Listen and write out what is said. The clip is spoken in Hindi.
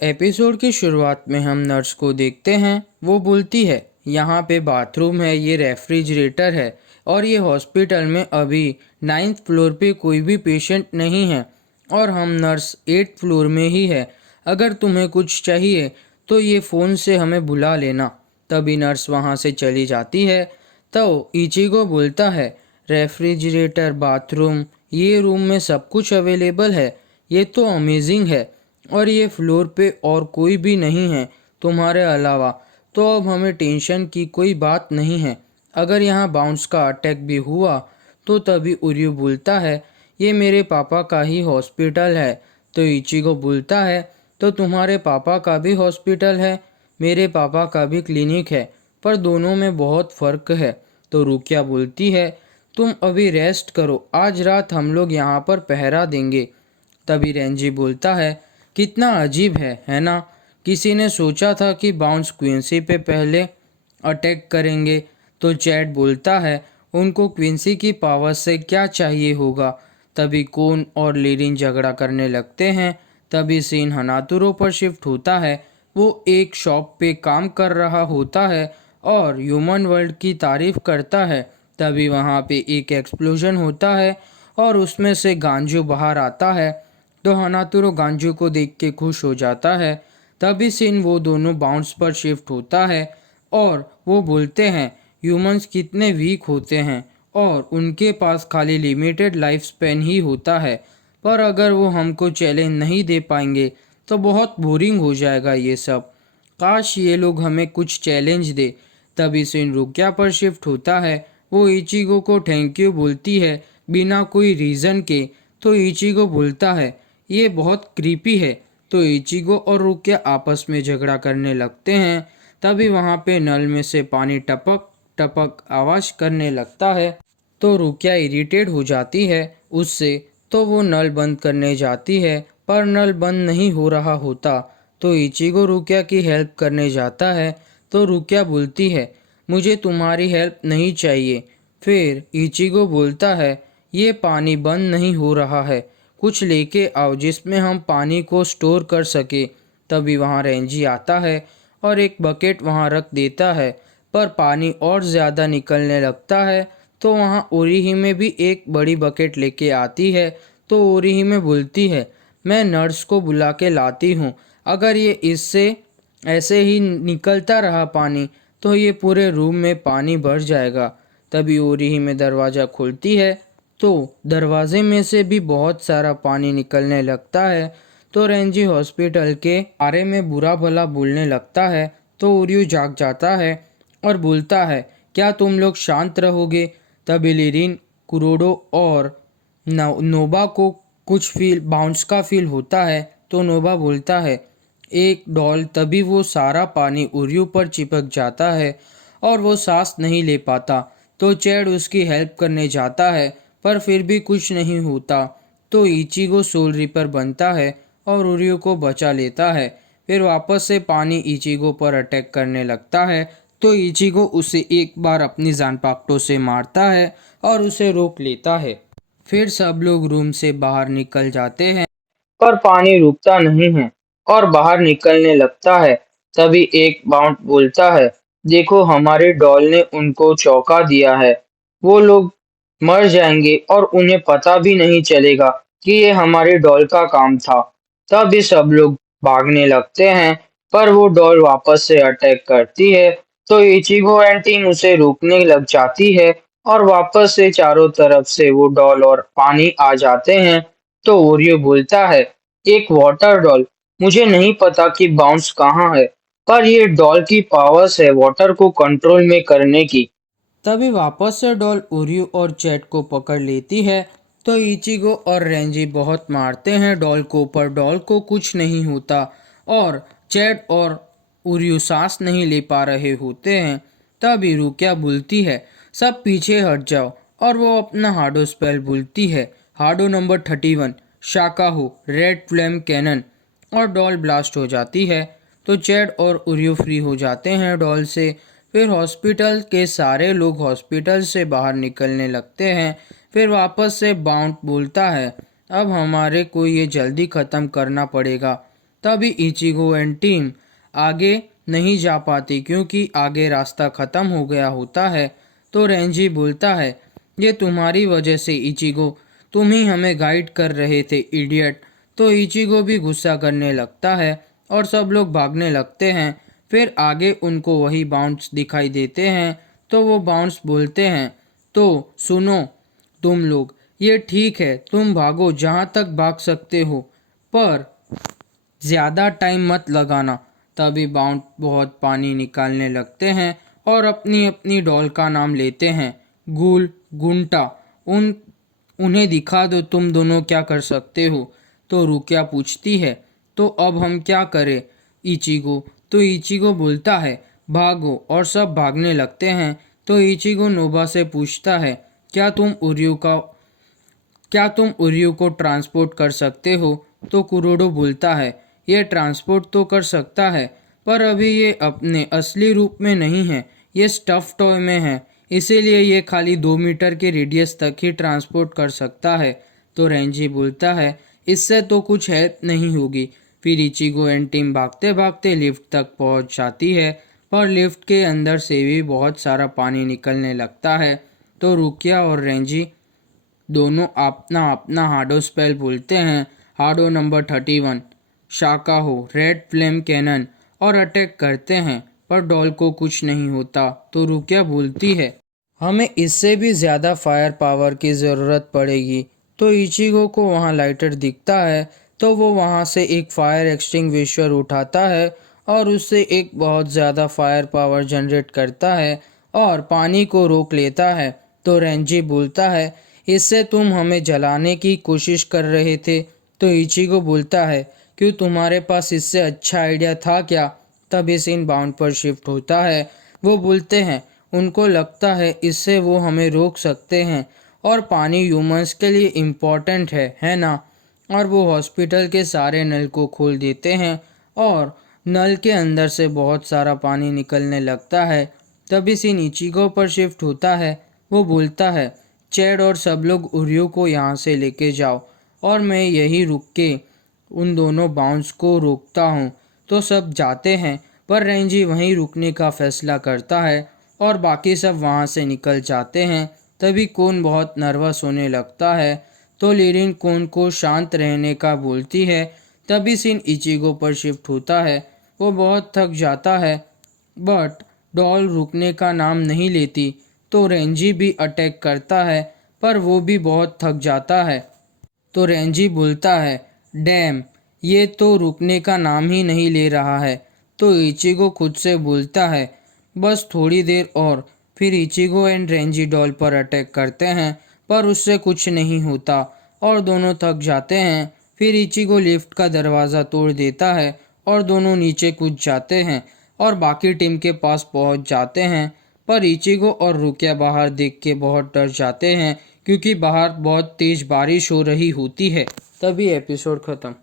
एपिसोड की शुरुआत में हम नर्स को देखते हैं। वो बोलती है, यहाँ पे बाथरूम है, ये रेफ्रिजरेटर है और ये हॉस्पिटल में अभी 9th फ्लोर पे कोई भी पेशेंट नहीं है और हम नर्स 8th फ्लोर में ही है। अगर तुम्हें कुछ चाहिए तो ये फ़ोन से हमें बुला लेना। तभी नर्स वहाँ से चली जाती है। तो इचिगो बोलता है, रेफ्रिजरेटर, बाथरूम, ये रूम में सब कुछ अवेलेबल है। ये तो अमेजिंग है और ये फ्लोर पे और कोई भी नहीं है तुम्हारे अलावा, तो अब हमें टेंशन की कोई बात नहीं है। अगर यहाँ बाउंस का अटैक भी हुआ तो तभी उर्यू बोलता है, ये मेरे पापा का ही हॉस्पिटल है। तो इचिगो बोलता है, तो तुम्हारे पापा का भी हॉस्पिटल है, मेरे पापा का भी क्लिनिक है, पर दोनों में बहुत फ़र्क है। तो रुकिया बोलती है, तुम अभी रेस्ट करो, आज रात हम लोग यहाँ पर पहरा देंगे। तभी रेंजी बोलता है, कितना अजीब है ना? किसी ने सोचा था कि बाउंस क्विंसी पे पहले अटैक करेंगे। तो चैट बोलता है, उनको क्विंसी की पावर से क्या चाहिए होगा। तभी कोन और लिरिन झगड़ा करने लगते हैं। तभी सीन हनातुरो पर शिफ्ट होता है। वो एक शॉप पे काम कर रहा होता है और ह्यूमन वर्ल्ड की तारीफ करता है। तभी वहाँ पे एक एक्सप्लोजन होता है और उसमें से गांजू बाहर आता है। तो हनातुरो गांजू को देख के खुश हो जाता है। तभी सीन वो दोनों बाउंस पर शिफ्ट होता है और वो बोलते हैं, ह्यूमंस कितने वीक होते हैं और उनके पास खाली लिमिटेड लाइफ स्पैन ही होता है, पर अगर वो हमको चैलेंज नहीं दे पाएंगे तो बहुत बोरिंग हो जाएगा ये सब। काश ये लोग हमें कुछ चैलेंज दे। तभी सीन रुकिया पर शिफ्ट होता है। वो इचिगो को थैंक यू बोलती है बिना कोई रीज़न के। तो इचिगो बोलता है, ये बहुत क्रीपी है। तो इचिगो और रुकिया आपस में झगड़ा करने लगते हैं। तभी वहाँ पे नल में से पानी टपक टपक आवाज़ करने लगता है। तो रुकिया इरिटेट हो जाती है उससे। तो वो नल बंद करने जाती है पर नल बंद नहीं हो रहा होता। तो इचिगो रुकिया की हेल्प करने जाता है। तो रुकिया बोलती है, मुझे तुम्हारी हेल्प नहीं चाहिए। फिर इचिगो बोलता है, ये पानी बंद नहीं हो रहा है, कुछ लेके आओ जिसमें हम पानी को स्टोर कर सके। तभी वहाँ रेंजी आता है और एक बकेट वहाँ रख देता है, पर पानी और ज़्यादा निकलने लगता है। तो वहाँ ओरिहिमे भी एक बड़ी बकेट लेके आती है। तो ओरिहिमे बोलती है, मैं नर्स को बुला के लाती हूँ। अगर ये इससे ऐसे ही निकलता रहा पानी तो ये पूरे रूम में पानी भर जाएगा। तभी ओरिहिमे दरवाज़ा खोलती है तो दरवाजे में से भी बहुत सारा पानी निकलने लगता है। तो रेंजी हॉस्पिटल के बारे में बुरा भला बोलने लगता है। तो ओरियो जाग जाता है और बोलता है, क्या तुम लोग शांत रहोगे? तभी लिरिन, कुरोडो और नोबा को कुछ फील बाउंस का फील होता है। तो नोबा बोलता है, एक डॉल। तभी वो सारा पानी ओरियो पर चिपक जाता है और वो सांस नहीं ले पाता। तो चैड उसकी हेल्प करने जाता है पर फिर भी कुछ नहीं होता। तो इचिगो सोल रिपर बनता है और ओरियो को बचा लेता है। फिर वापस से पानी इचिगो पर अटैक करने लगता है। तो इचिगो उसे एक बार अपनी जानपाक्टो से मारता है और उसे रोक लेता है। फिर सब लोग रूम से बाहर निकल जाते हैं पर पानी रुकता नहीं है और बाहर निकलने लगता है। तभी एक बाउंट बोलता है, देखो हमारे डॉल ने उनको चौंका दिया है। वो लोग मर जाएंगे और उन्हें पता भी नहीं चलेगा कि ये हमारे डॉल का काम था। तभी सब लोग भागने लगते हैं पर वो डॉल वापस से अटैक करती है। तो इचिगो एंड टीम उसे रोकने लग जाती है और वापस से चारों तरफ से वो डॉल और पानी आ जाते हैं। तो ओरियो बोलता है, एक वाटर डॉल, मुझे नहीं पता कि बाउंस कहाँ है, पर ये डॉल की पावर्स है वाटर को कंट्रोल में करने की। तभी वापस से डॉल ओरियो और चैट को पकड़ लेती है। तो इचिगो और रेंजी बहुत मारते हैं डॉल को, पर डॉल को कुछ नहीं होता और चैट और ओरियो सांस नहीं ले पा रहे होते हैं। तभी रुकिया बोलती है, सब पीछे हट जाओ, और वो अपना हार्डो स्पेल बोलती है, हार्डो नंबर 31, शाकाहो, रेड फ्लेम कैनन, और डॉल ब्लास्ट हो जाती है। तो चैड और ओरियो फ्री हो जाते हैं डॉल से। फिर हॉस्पिटल के सारे लोग हॉस्पिटल से बाहर निकलने लगते हैं। फिर वापस से बाउंट बोलता है, अब हमारे को ये जल्दी ख़त्म करना पड़ेगा। तभी इचिगो एंड टीम आगे नहीं जा पाती क्योंकि आगे रास्ता ख़त्म हो गया होता है। तो रेंजी बोलता है, ये तुम्हारी वजह से इचिगो, तुम ही हमें गाइड कर रहे थे इडियट। तो इचिगो भी गुस्सा करने लगता है और सब लोग भागने लगते हैं। फिर आगे उनको वही बाउंस दिखाई देते हैं। तो वो बाउंस बोलते हैं, तो सुनो तुम लोग, ये ठीक है, तुम भागो जहाँ तक भाग सकते हो, पर ज़्यादा टाइम मत लगाना। तभी बाउंड बहुत पानी निकालने लगते हैं और अपनी अपनी डॉल का नाम लेते हैं, गुल, गुंटा। उन्हें दिखा दो तुम दोनों क्या कर सकते हो। तो रुकिया पूछती है, तो अब हम क्या करें इचिगो। तो इचिगो बोलता है, भागो, और सब भागने लगते हैं। तो इचिगो नोबा से पूछता है, क्या तुम उर्यू को ट्रांसपोर्ट कर सकते हो। तो कुरोडो बोलता है, ये ट्रांसपोर्ट तो कर सकता है, पर अभी ये अपने असली रूप में नहीं है, ये स्टफ टॉय में है, इसीलिए ये खाली 2 मीटर के रेडियस तक ही ट्रांसपोर्ट कर सकता है। तो रेंजी बोलता है, इससे तो कुछ हेल्प नहीं होगी। फिर इचिगो एंड टीम भागते भागते लिफ्ट तक पहुंच जाती है, पर लिफ्ट के अंदर से भी बहुत सारा पानी निकलने लगता है। तो रुकिया और रेंजी दोनों अपना अपना हाडो स्पेल बोलते हैं, हाडो नंबर 31 शाकाहो रेड फ्लेम कैनन, और अटैक करते हैं, पर डॉल को कुछ नहीं होता। तो रुकिया बोलती है, हमें इससे भी ज़्यादा फायर पावर की ज़रूरत पड़ेगी। तो इचिगो को वहाँ लाइटर दिखता है, तो वो वहाँ से एक फायर एक्सटिंग्विशर उठाता है और उससे एक बहुत ज़्यादा फायर पावर जनरेट करता है और पानी को रोक लेता है। तो रेंजी बोलता है, इससे तुम हमें जलाने की कोशिश कर रहे थे। तो इचिगो बोलता है, क्यों, तुम्हारे पास इससे अच्छा आइडिया था क्या। तब इस इन बाउंड पर शिफ्ट होता है। वो बोलते हैं, उनको लगता है इससे वो हमें रोक सकते हैं, और पानी ह्यूमंस के लिए इम्पोर्टेंट है ना। और वो हॉस्पिटल के सारे नल को खोल देते हैं और नल के अंदर से बहुत सारा पानी निकलने लगता है। तभी सीन इचिगो पर शिफ्ट होता है। वो बोलता है, चैड और सब लोग उर्यू को यहाँ से लेके जाओ, और मैं यही रुक के उन दोनों बाउंस को रोकता हूँ। तो सब जाते हैं, पर रेंजी वहीं रुकने का फैसला करता है और बाकी सब वहाँ से निकल जाते हैं। तभी कोन बहुत नर्वस होने लगता है। तो लिरिन कोन को शांत रहने का बोलती है। तभी सीन इचिगो पर शिफ्ट होता है। वो बहुत थक जाता है, बट डॉल रुकने का नाम नहीं लेती। तो रेंजी भी अटैक करता है, पर वो भी बहुत थक जाता है। तो रेंजी बोलता है, डैम, ये तो रुकने का नाम ही नहीं ले रहा है। तो इचिगो खुद से बोलता है, बस थोड़ी देर और। फिर इचिगो एंड रेंजी डॉल पर अटैक करते हैं, पर उससे कुछ नहीं होता और दोनों थक जाते हैं। फिर इचिगो लिफ्ट का दरवाज़ा तोड़ देता है और दोनों नीचे कूद जाते हैं और बाकी टीम के पास पहुंच जाते हैं। पर इचिगो और रुकिया बाहर देख के बहुत डर जाते हैं क्योंकि बाहर बहुत तेज बारिश हो रही होती है। तभी एपिसोड ख़त्म।